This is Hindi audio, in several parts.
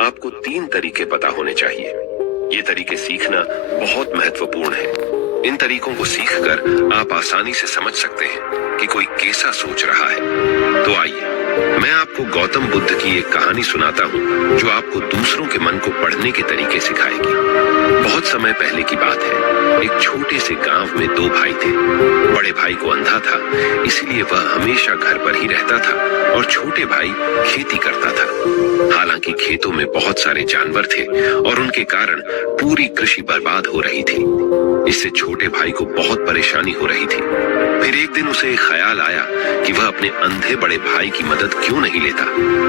आपको 3 तरीके पता होने चाहिए। ये तरीके सीखना बहुत महत्वपूर्ण है। इन तरीकों को सीखकर आप आसानी से समझ सकते हैं कि कोई कैसा सोच रहा है। तो आइए, मैं आपको गौतम बुद्ध की एक कहानी सुनाता हूँ जो आपको दूसरों के मन को पढ़ने के तरीके सिखाएगी। बहुत समय पहले की बात है। एक छोटे से गांव में 2 भाई थे। बड़े भाई को अंधा था, इसलिए वह हमेशा घर पर ही रहता था और छोटे भाई खेती करता था। हालांकि खेतों में बहुत सारे जानवर थे और उनके कारण पूरी कृषि बर्बाद हो रही थी। इससे छोटे भाई को बहुत परेशानी हो रही थी। फिर एक दिन उसे एक ख्याल आया कि वह अपने अंधे बड़े भाई की मदद क्यों नहीं लेता,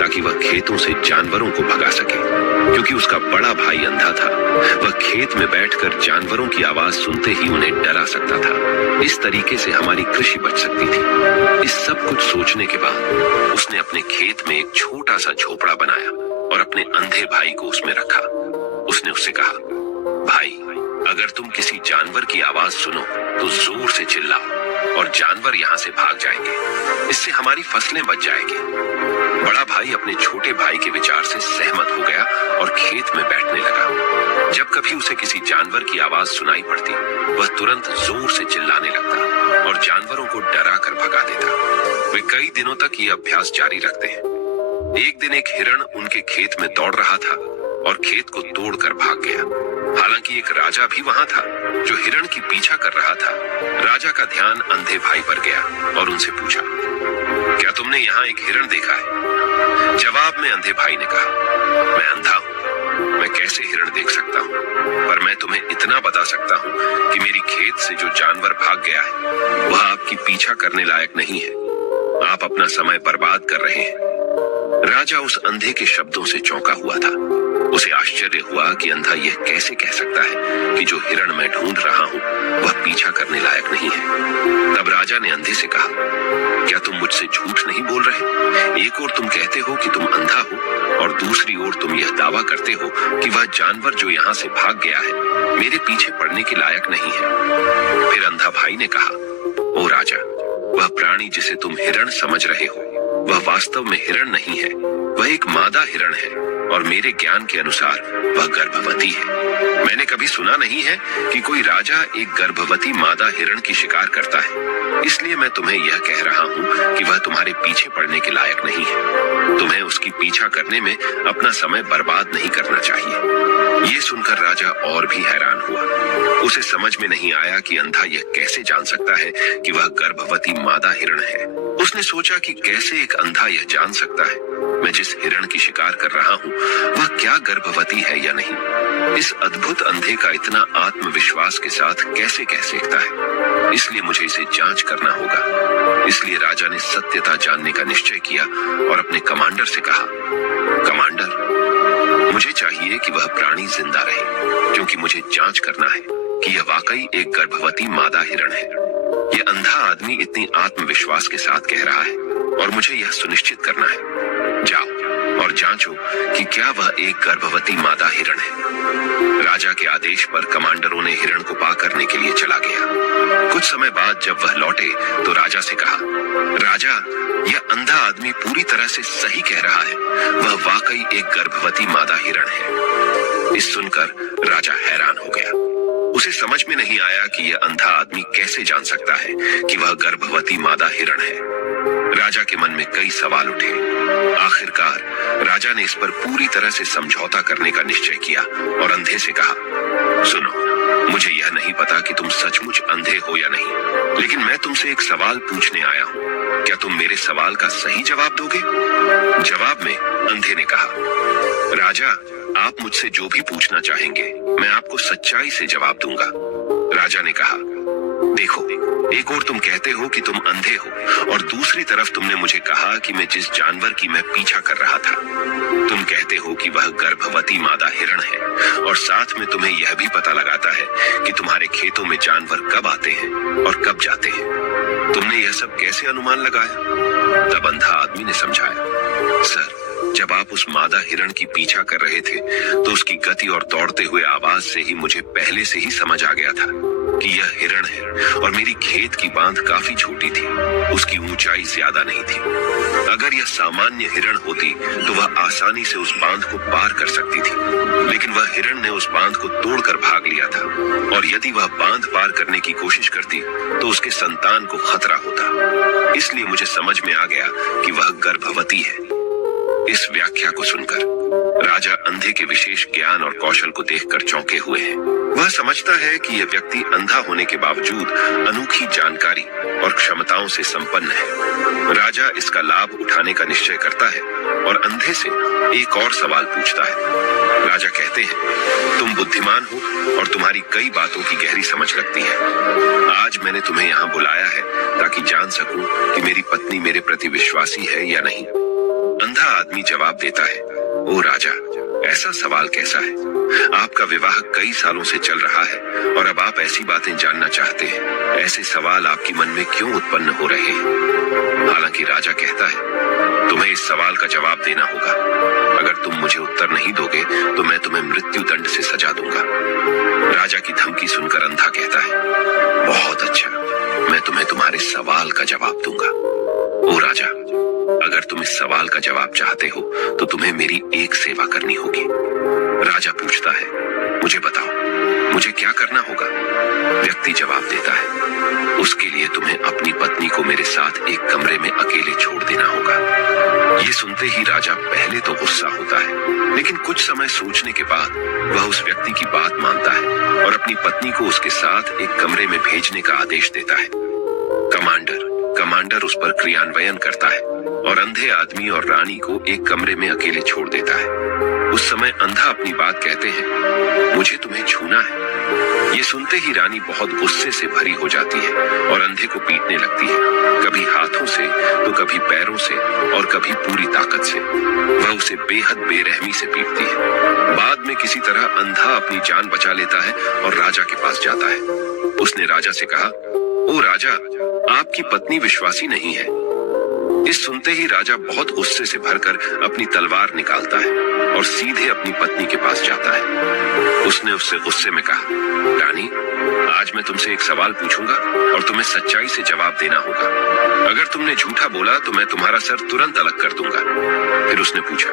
ताकि वह खेतों से जानवरों को भगा सके। क्योंकि उसका बड़ा भाई अंधा था, वह खेत में बैठकर जानवरों की आवाज सुनते ही उन्हें डरा सकता था। इस तरीके से हमारी कृषि बच सकती थी। इस सब कुछ सोचने के बाद उसने अपने खेत में एक छोटा सा झोपड़ा बनाया और अपने अंधे भाई को उसमें रखा। उसने उससे कहा, भाई, अगर तुम किसी जानवर की आवाज सुनो तो जोर से चिल्लाओ और जानवर यहाँ से भाग जाएंगे। इससे हमारी फसलें बच जाएंगी। बड़ा भाई अपने छोटे भाई के विचार से सहमत हो गया और खेत में बैठने लगा। जब कभी उसे किसी जानवर की आवाज सुनाई पड़ती, वह तुरंत जोर से चिल्लाने लगता और जानवरों को डरा कर भगा देता। वे कई दिनों तक ये अभ्यास जारी रखते हैं। एक दिन एक हिरण उनके खेत में दौड़ रहा था और खेत को तोड़कर भाग गया। हालांकि एक राजा भी वहां था जो हिरण की पीछा कर रहा था। राजा का ध्यान अंधे भाई पर गया और उनसे पूछा, क्या तुमने यहाँ एक हिरण देखा है? जवाब में अंधे भाई ने कहा, मैं अंधा हूँ, मैं कैसे हिरण देख सकता हूँ? पर मैं तुम्हें इतना बता सकता हूँ कि मेरी खेत से जो जानवर भाग गया है वह आपकी पीछा करने लायक नहीं है। आप अपना समय बर्बाद कर रहे हैं। राजा उस अंधे के शब्दों से चौंका हुआ था। उसे आश्चर्य हुआ कि अंधा यह कैसे कह सकता है कि जो हिरण मैं ढूंढ रहा हूँ वह पीछा करने लायक नहीं है। तब राजा ने अंधे से कहा, क्या तुम मुझसे झूठ नहीं बोल रहे? एक ओर तुम कहते हो कि तुम अंधा हो और दूसरी ओर तुम यह दावा करते हो कि वह जानवर जो यहाँ से भाग गया है मेरे पीछे पड़ने के लायक नहीं है। फिर अंधा भाई ने कहा, ओ राजा, वह प्राणी जिसे तुम हिरण समझ रहे हो वह वास्तव में हिरण नहीं है। वह एक मादा हिरण है और मेरे ज्ञान के अनुसार वह गर्भवती है। मैंने कभी सुना नहीं है कि कोई राजा एक गर्भवती मादा हिरण की शिकार करता है। इसलिए मैं तुम्हें यह कह रहा हूँ कि वह तुम्हारे पीछे पड़ने के लायक नहीं है। तुम्हें उसकी पीछा करने में अपना समय बर्बाद नहीं करना चाहिए। ये सुनकर राजा और भी हैरान हुआ। उसे समझ में नहीं आया कि अंधा यह कैसे जान सकता है कि वह गर्भवती मादा हिरण है। उसने सोचा कि कैसे एक अंधा यह जान सकता है मैं जिस हिरण की शिकार कर रहा हूँ वह क्या गर्भवती है या नहीं। इस अद्भुत अंधे का इतना आत्मविश्वास के साथ कैसे कह सकता है? इसलिए मुझे इसे जांच करना होगा। इसलिए राजा ने सत्यता जानने का निश्चय किया और अपने कमांडर से कहा, कमांडर, मुझे चाहिए कि वह प्राणी जिंदा रहे, क्योंकि मुझे जांच करना है कि यह वाकई एक गर्भवती मादा हिरण है। यह अंधा आदमी इतनी आत्मविश्वास के साथ कह रहा है और मुझे यह सुनिश्चित करना है। जाओ और जांचो कि क्या वह एक गर्भवती मादा हिरण है। राजा के आदेश पर कमांडरों ने हिरण को पा करने के लिए चला गया। कुछ समय बाद जब वह लौटे तो राजा से कहा, राजा, यह अंधा आदमी पूरी तरह से सही कह रहा है। वह वाकई एक गर्भवती मादा हिरण है। इस सुनकर राजा हैरान हो गया। उसे समझ में नहीं आया कि यह अंधा आदमी कैसे जान सकता है कि वह गर्भवती मादा हिरण है। राजा के मन में कई सवाल उठे। आखिरकार राजा ने इस पर पूरी तरह से समझौता करने का निश्चय किया और अंधे से कहा, सुनो, मुझे यह नहीं पता कि तुम सचमुच अंधे हो या नहीं, लेकिन मैं तुमसे एक सवाल पूछने आया हूँ। क्या तुम मेरे सवाल का सही जवाब दोगे? जवाब में अंधे ने कहा, राजा, आप मुझसे जो भी पूछना चाहेंगे मैं आपको सच्चाई से जवाब दूंगा। राजा ने कहा, देखो, एक ओर तुम कहते हो कि तुम अंधे हो और दूसरी तरफ तुमने मुझे कहा कि मैं जिस जानवर की मैं पीछा कर रहा था, तुम कहते हो कि वह गर्भवती मादा हिरण है और साथ में तुम्हें यह भी पता लगाता है कि तुम्हारे खेतों में जानवर कब आते हैं और कब जाते हैं। तुमने यह सब कैसे अनुमान लगाया? तब अंधा आदमी ने समझाया, सर, जब आप उस मादा हिरण की पीछा कर रहे थे तो उसकी गति और दौड़ते हुए आवाज से ही मुझे पहले से ही समझ आ गया था कि यह हिरण है और मेरी खेत की बांध काफी छोटी थी, उसकी ऊंचाई ज्यादा नहीं थी। अगर यह सामान्य हिरण होती तो वह आसानी से उस बांध को पार कर सकती थी, लेकिन वह हिरण ने उस बांध को तोड़कर भाग लिया था, और यदि वह बांध पार करने की कोशिश करती तो उसके संतान को खतरा होता। इसलिए मुझे समझ में आ गया कि वह गर्भवती है। इस व्याख्या को सुनकर राजा अंधे के विशेष ज्ञान और कौशल को देखकर चौंके हुए हैं। वह समझता है कि यह व्यक्ति अंधा होने के बावजूद अनोखी जानकारी और क्षमताओं से संपन्न है। राजा इसका लाभ उठाने का निश्चय करता है और अंधे से एक और सवाल पूछता है। राजा कहते हैं, तुम बुद्धिमान हो और तुम्हारी कई बातों की गहरी समझ लगती है। आज मैंने तुम्हें यहाँ बुलाया है ताकि जान सकूं कि मेरी पत्नी मेरे प्रति विश्वासी है या नहीं। अंधा आदमी जवाब देता है, ओ राजा, ऐसा सवाल कैसा है? आपका विवाह कई सालों से चल रहा है और अब आप ऐसी बातें जानना चाहते हैं। ऐसे सवाल आपके मन में क्यों उत्पन्न हो रहे हैं? हालांकि राजा कहता है, तुम्हें इस सवाल का जवाब देना होगा। अगर तुम मुझे उत्तर नहीं दोगे तो मैं तुम्हें मृत्यु दंड से सजा दूंगा। राजा की धमकी सुनकर अंधा कहता है, बहुत अच्छा, मैं तुम्हें तुम्हारे सवाल का जवाब दूंगा। ओ राजा, अगर तुम इस सवाल का जवाब चाहते हो तो तुम्हें मेरी एक सेवा करनी होगी। राजा पूछता है, मुझे बताओ, मुझे क्या करना होगा? व्यक्ति जवाब देता है, उसके लिए तुम्हें अपनी पत्नी को मेरे साथ एक कमरे में अकेले छोड़ देना होगा। ये सुनते ही राजा पहले तो गुस्सा होता है, लेकिन कुछ समय सोचने के बाद वह उस व्यक्ति की बात मानता है और अपनी पत्नी को उसके साथ एक कमरे में भेजने का आदेश देता है। कमांडर उस पर क्रियान्वयन करता है और अंधे आदमी और रानी को एक कमरे में अकेले छोड़ देता है। उस समय अंधा अपनी बात कहते हैं, मुझे तुम्हें छूना है। ये सुनते ही रानी बहुत गुस्से से भरी हो जाती है और अंधे को पीटने लगती है, कभी हाथों से तो कभी पैरों से और कभी पूरी ताकत से। वह उसे बेहद बेरहमी से पीटती है। बाद में किसी तरह अंधा अपनी जान बचा लेता है और राजा के पास जाता है। उसने राजा से कहा, ओ राजा, आपकी पत्नी विश्वासी नहीं है। इस सुनते ही राजा बहुत गुस्से से भरकर अपनी तलवार निकालता है और सीधे अपनी पत्नी के पास जाता है। उसने उससे गुस्से में कहा, रानी, आज मैं तुमसे एक सवाल पूछूंगा और तुम्हें सच्चाई से जवाब देना होगा। अगर तुमने झूठा बोला तो मैं तुम्हारा सर तुरंत अलग कर दूंगा। फिर उसने पूछा,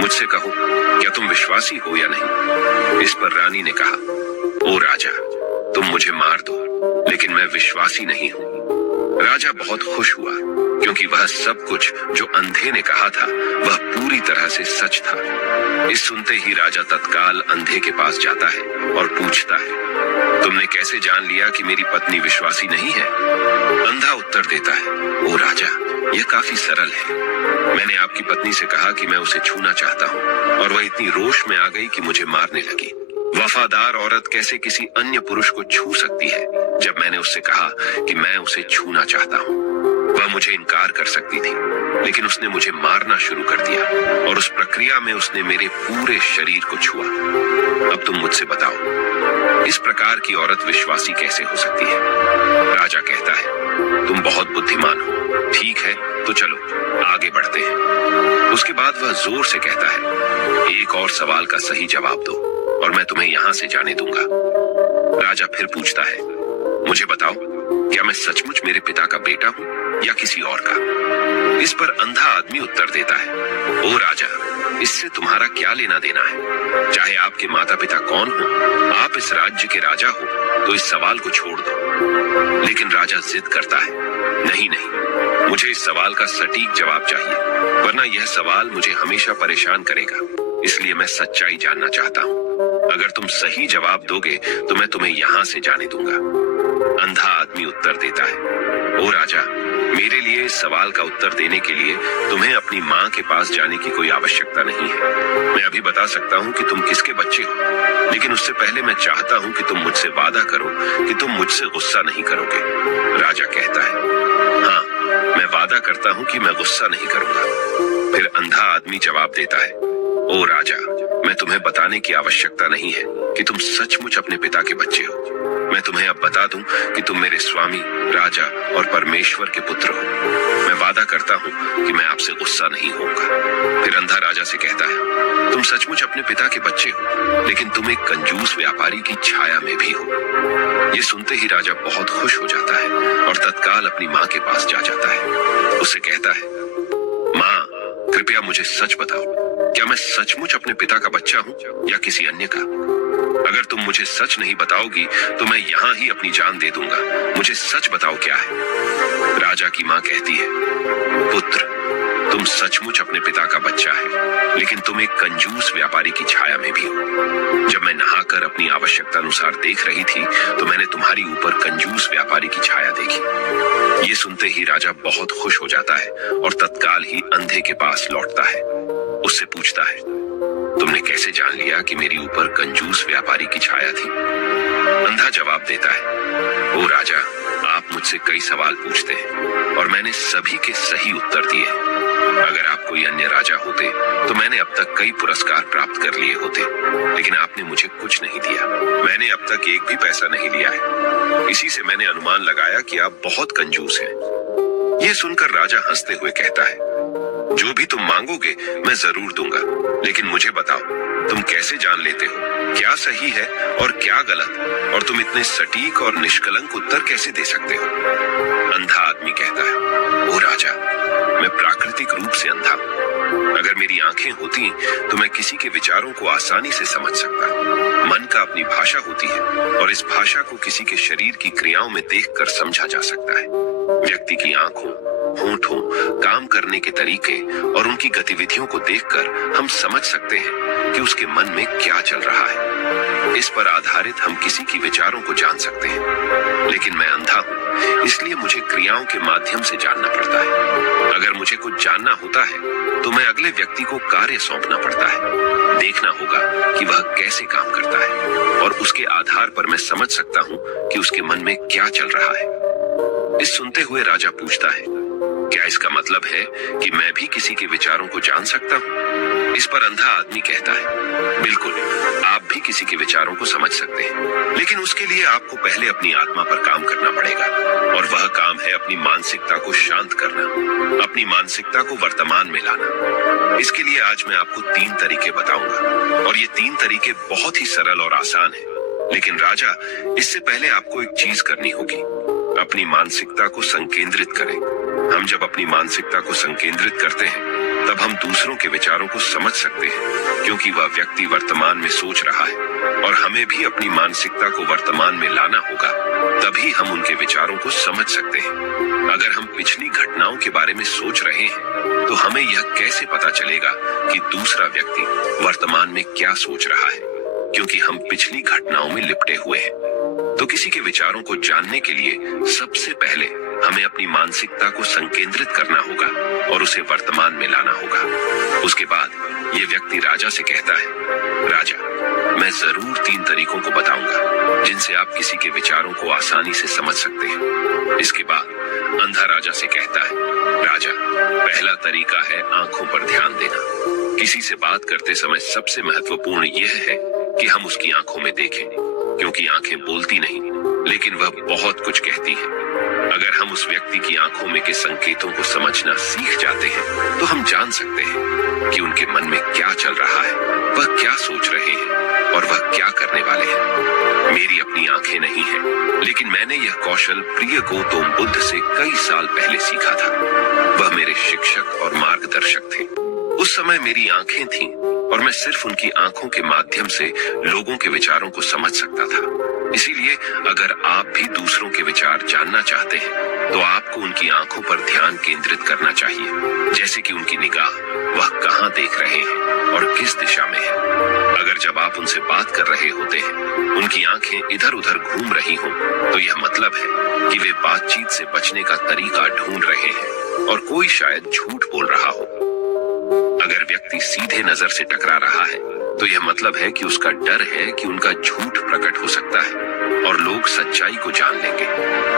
मुझसे कहो, क्या तुम विश्वासी हो या नहीं? इस पर रानी ने कहा, ओ राजा, तुम मुझे मार दो, लेकिन मैं विश्वासी नहीं हूँ। राजा बहुत खुश हुआ क्योंकि वह सब कुछ जो अंधे ने कहा था वह पूरी तरह से सच था। इस सुनते ही राजा तत्काल अंधे के पास जाता है और पूछता है, तुमने कैसे जान लिया कि मेरी पत्नी विश्वासी नहीं है? अंधा उत्तर देता है, ओ राजा, यह काफी सरल है। मैंने आपकी पत्नी से कहा कि मैं उसे छूना चाहता हूँ और वह इतनी रोष में आ गई कि मुझे मारने लगी। वफादार औरत कैसे किसी अन्य पुरुष को छू सकती है? जब मैंने उससे कहा कि मैं उसे छूना चाहता हूँ, वह मुझे इनकार कर सकती थी, लेकिन उसने मुझे मारना शुरू कर दिया और उस प्रक्रिया में उसने मेरे पूरे शरीर को छुआ। अब तुम मुझसे बताओ, इस प्रकार की औरत विश्वासी कैसे हो सकती है? राजा कहता है, तुम बहुत बुद्धिमान हो। ठीक है, तो चलो आगे बढ़ते हैं। उसके बाद वह जोर से कहता है, एक और सवाल का सही जवाब दो और मैं तुम्हें यहाँ से जाने दूंगा। राजा फिर पूछता है, मुझे बताओ, क्या मैं सचमुच मेरे पिता का बेटा हूँ या किसी और का? इस पर अंधा आदमी उत्तर देता है, ओ राजा, इससे तुम्हारा क्या लेना देना है? चाहे आपके माता पिता कौन हो, आप इस राज्य के राजा हो, तो इस सवाल को छोड़ दो। लेकिन राजा जिद करता है, नहीं, मुझे इस सवाल का सटीक जवाब चाहिए, वरना यह सवाल मुझे हमेशा परेशान करेगा। इसलिए मैं सच्चाई जानना चाहता हूँ। अगर तुम सही जवाब दोगे तो मैं तुम्हें यहाँ से जाने दूंगा। अंधा आदमी उत्तर देता है, ओ राजा, मेरे लिए इस सवाल का उत्तर देने के लिए तुम्हें अपनी माँ के पास जाने की कोई आवश्यकता नहीं है। मैं अभी बता सकता हूँ कि तुम किसके बच्चे हो, लेकिन उससे पहले मैं चाहता हूँ कि तुम मुझसे वादा करो कि तुम मुझसे गुस्सा नहीं करोगे। राजा कहता है, हाँ, मैं वादा करता हूँ कि मैं गुस्सा नहीं करूंगा। फिर अंधा आदमी जवाब देता है, ओ राजा, मैं तुम्हें बताने की आवश्यकता नहीं है कि तुम सचमुच अपने पिता के बच्चे हो। मैं तुम्हें अब बता दूं कि तुम मेरे स्वामी, राजा और परमेश्वर के पुत्र हो। मैं वादा करता हूं कि मैं आपसे गुस्सा नहीं होऊंगा। फिर अंधा राजा से कहता है, तुम सचमुच अपने पिता के बच्चे हो, लेकिन तुम एक कंजूस व्यापारी की छाया में भी हो। ये सुनते ही राजा बहुत खुश हो जाता है और तत्काल अपनी माँ के पास जा जाता है। उससे कहता है, कृपया मुझे सच बताओ, क्या मैं सचमुच अपने पिता का बच्चा हूँ या किसी अन्य का? अगर तुम मुझे सच नहीं बताओगी तो मैं यहाँ ही अपनी जान दे दूंगा। मुझे सच बताओ क्या है। राजा की माँ कहती है, पुत्र, तुम सचमुच अपने पिता का बच्चा है, लेकिन तुम एक कंजूस व्यापारी की छाया में भी हो। जब मैं नहाकर अपनी आवश्यकता अनुसार देख रही थी तो मैंने तुम्हारी ऊपर कंजूस व्यापारी की छाया देखी। ये सुनते ही राजा बहुत खुश हो जाता है और तत्काल ही अंधे के पास लौटता है। उससे पूछता है, तुमने कैसे जान लिया कि मेरी ऊपर कंजूस व्यापारी की छाया थी? अंधा जवाब देता है, ओ राजा, आप मुझसे कई सवाल पूछते हैं और मैंने सभी के सही उत्तर दिए। अगर आप कोई अन्य राजा होते तो मैंने अब तक कई पुरस्कार प्राप्त कर लिए होते, लेकिन आपने मुझे कुछ नहीं दिया। मैंने अब तक एक भी पैसा नहीं लिया है। इसी से मैंने अनुमान लगाया कि आप बहुत कंजूस हैं। यह सुनकर राजा हंसते हुए कहता है, जो भी तुम मांगोगे मैं जरूर दूंगा, लेकिन मुझे बताओ, तुम कैसे जान लेते हो क्या सही है और क्या गलत, और तुम इतने सटीक और निष्कलंक उत्तर कैसे दे सकते हो? अंधा आदमी कहता है, ओ राजा, मैं प्राकृतिक रूप से अंधा हूँ। अगर मेरी आंखें होती तो मैं किसी के विचारों को आसानी से समझ सकता। मन का अपनी भाषा होती है और इस भाषा को किसी के शरीर की क्रियाओं में देखकर समझा जा सकता है। व्यक्ति की आंखों, होठों, काम करने के तरीके और उनकी गतिविधियों को देखकर हम समझ सकते हैं कि उसके मन में क्या चल रहा है। इस पर आधारित हम किसी की विचारों को जान सकते हैं, लेकिन मैं अंधा हूँ, इसलिए मुझे क्रियाओं के माध्यम से जानना पड़ता है। अगर मुझे कुछ जानना होता है तो मैं अगले व्यक्ति को कार्य सौंपना पड़ता है। देखना होगा कि वह कैसे काम करता है और उसके आधार पर मैं समझ सकता हूँ कि उसके मन में क्या चल रहा है। इस सुनते हुए राजा पूछता है, क्या इसका मतलब है कि मैं भी किसी के विचारों को जान सकता हूँ? इस पर अंधा आदमी कहता है, बिल्कुल, आप भी किसी के विचारों को समझ सकते हैं, लेकिन उसके लिए आपको पहले अपनी आत्मा पर काम करना पड़ेगा, और वह काम है अपनी मानसिकता को शांत करना, अपनी मानसिकता को वर्तमान में लाना। इसके लिए आज मैं आपको 3 तरीके बताऊंगा, और ये 3 तरीके बहुत ही सरल और आसान हैं। लेकिन राजा, इससे पहले आपको एक चीज करनी होगी, अपनी मानसिकता को संकेंद्रित करें। हम जब अपनी मानसिकता को संकेंद्रित करते हैं तब हम दूसरों के विचारों को समझ सकते हैं, क्योंकि वह व्यक्ति वर्तमान में सोच रहा है, और हमें भी अपनी मानसिकता को वर्तमान में लाना होगा, तभी हम उनके विचारों को समझ सकते हैं। अगर हम पिछली घटनाओं के बारे में सोच रहे हैं तो हमें यह कैसे पता चलेगा कि दूसरा व्यक्ति वर्तमान में क्या सोच रहा है, क्योंकि हम पिछली घटनाओं में लिपटे हुए हैं। तो किसी के विचारों को जानने के लिए सबसे पहले हमें अपनी मानसिकता को संकेंद्रित करना होगा और उसे वर्तमान में लाना होगा। उसके बाद ये व्यक्ति राजा से कहता है, राजा, मैं जरूर 3 तरीकों को बताऊंगा जिनसे आप किसी के विचारों को आसानी से समझ सकते हैं। इसके बाद अंधा राजा से कहता है, राजा, पहला तरीका है आंखों पर ध्यान देना। किसी से बात करते समय सबसे महत्वपूर्ण यह है कि हम उसकी आंखों में देखें, क्योंकि आंखें बोलती नहीं, लेकिन वह बहुत कुछ कहती हैं। अगर हम उस व्यक्ति की आंखों में के संकेतों को समझना सीख जाते हैं तो हम जान सकते हैं कि उनके मन में क्या चल रहा है, वह क्या सोच रहे हैं और वह क्या करने वाले हैं। मेरी अपनी आंखें नहीं हैं, लेकिन मैंने यह कौशल प्रिय गौतम बुद्ध से कई साल पहले सीखा था। वह मेरे शिक्षक और मार्गदर्शक थे। उस समय मेरी आंखें थीं और मैं सिर्फ उनकी आंखों के माध्यम से लोगों के विचारों को समझ सकता था। इसीलिए अगर आप भी दूसरों के विचार जानना चाहते हैं तो आपको उनकी आंखों पर ध्यान केंद्रित करना चाहिए, जैसे कि उनकी निगाह, वह कहां देख रहे हैं और किस दिशा में है। अगर जब आप उनसे बात कर रहे होते हैं उनकी आंखें इधर उधर घूम रही हों तो यह मतलब है कि वे बातचीत से बचने का तरीका ढूंढ रहे हैं और कोई शायद झूठ बोल रहा हो। अगर व्यक्ति सीधे नजर से टकरा रहा है तो यह मतलब है कि उसका डर है कि उनका झूठ प्रकट हो सकता है और लोग सच्चाई को जान लेंगे।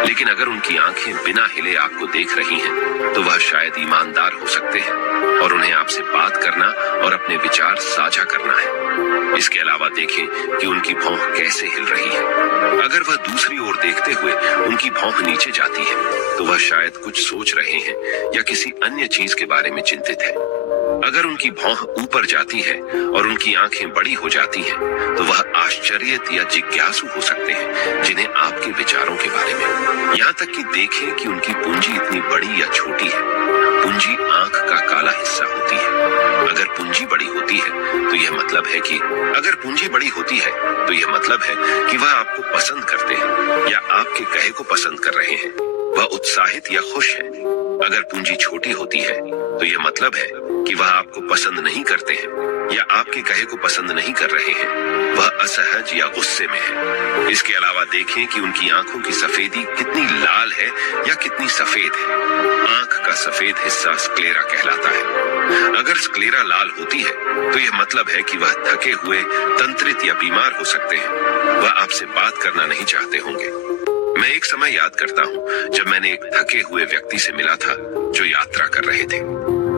लेकिन अगर उनकी आंखें बिना हिले आपको देख रही हैं तो वह शायद ईमानदार हो सकते हैं और उन्हें आपसे बात करना और अपने विचार साझा करना है। इसके अलावा देखें कि उनकी भौं कैसे हिल रही है। अगर वह दूसरी ओर देखते हुए उनकी भौं नीचे जाती है तो वह शायद कुछ सोच रहे हैं या किसी अन्य चीज के बारे में चिंतित है। अगर उनकी भौं ऊपर जाती है और उनकी आंखें बड़ी हो जाती हैं, तो वह आश्चर्यित या जिज्ञासु हो सकते हैं जिन्हें आपके विचारों के बारे में। यहाँ तक कि देखें कि उनकी पूंजी इतनी बड़ी या छोटी है। पूंजी आंख का काला हिस्सा होती है। अगर पूंजी बड़ी होती है तो यह मतलब है कि वह आपको पसंद करते हैं या आपके कहे को पसंद कर रहे हैं। वह उत्साहित या खुश है। अगर पूंजी छोटी होती है तो यह मतलब है कि वह आपको पसंद नहीं करते हैं या आपके कहे को पसंद नहीं कर रहे हैं। वह असहज या गुस्से में है। इसके अलावा देखें कि उनकी आंखों की सफेदी कितनी लाल है या कितनी सफेद है। आंख का सफेद हिस्सा स्क्लेरा कहलाता है। अगर स्क्लेरा लाल होती है तो यह मतलब है कि वह थके हुए, तंत्रित या बीमार हो सकते हैं। वह आपसे बात करना नहीं चाहते होंगे। मैं एक समय याद करता हूँ जब मैंने एक थके हुए व्यक्ति से मिला था जो यात्रा कर रहे थे।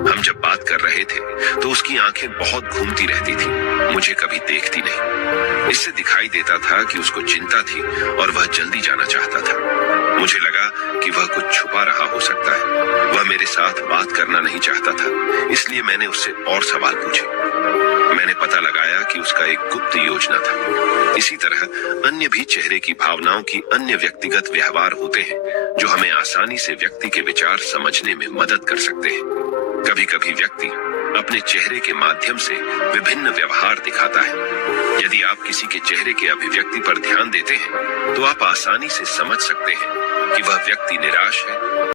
हम जब बात कर रहे थे तो उसकी आंखें बहुत घूमती रहती थी, मुझे कभी देखती नहीं। इससे दिखाई देता था कि उसको चिंता थी और वह जल्दी जाना चाहता था। मुझे लगा कि वह कुछ छुपा रहा हो सकता है। वह मेरे साथ बात करना नहीं चाहता था, इसलिए मैंने उससे और सवाल पूछे। मैंने पता लगाया कि उसका एक गुप्त योजना था। इसी तरह अन्य भी चेहरे की भावनाओं की अन्य व्यक्तिगत व्यवहार होते हैं जो हमें आसानी से व्यक्ति के विचार समझने में मदद कर सकते हैं। कभी कभी व्यक्ति अपने चेहरे के माध्यम से विभिन्न व्यवहार दिखाता है। यदि आप किसी के चेहरे के अभिव्यक्ति पर ध्यान देते हैं तो आप आसानी से समझ सकते हैं कि वह व्यक्ति निराश है